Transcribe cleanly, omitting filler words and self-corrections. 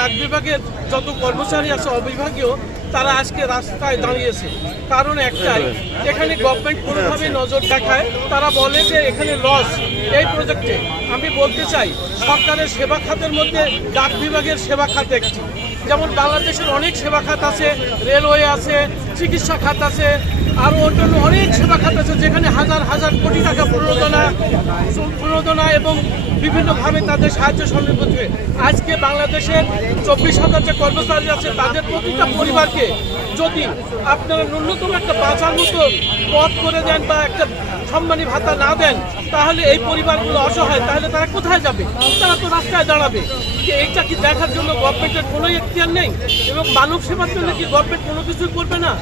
ডাক বিভাগের যত কর্মচারী আছে অবিভাগীয় তারা আজকে রাস্তায় দাঁড়িয়েছে। কারণ একটাই, এখানে গভর্নমেন্ট কোনোভাবে নজর দেখায়, তারা বলে যে এখানে লস এই প্রজেক্টে। আমি বলতে চাই সরকারের সেবা খাতের মধ্যে ডাক বিভাগের সেবা খাত একটি। যেমন বাংলাদেশের অনেক সেবা খাত আছে, রেলওয়ে আছে, চিকিৎসা খাত আছে, আরও অন্যান্য অনেক সেবা খাত আছে যেখানে হাজার হাজার কোটি টাকা প্রণোদনা এবং বিভিন্নভাবে তাদের সাহায্য সহযোগিতা। আজকে বাংলাদেশের 24,000 যে কর্মচারী আছে তাদের প্রতিটা পরিবারকে যদি আপনারা ন্যূনতম একটা বাঁচার মতো পথ করে দেন বা একটা সম্মানী ভাতা না দেন, তাহলে এই পরিবারগুলো অসহায়, তাহলে তারা কোথায় যাবে? তারা তো রাস্তায় দাঁড়াবে। এইটা কি দেখার জন্য গভর্নমেন্টের কোনো এখতিয়ার নেই? এবং মানব সেবার জন্য কি গভর্নমেন্ট কোনো কিছুই করবে না?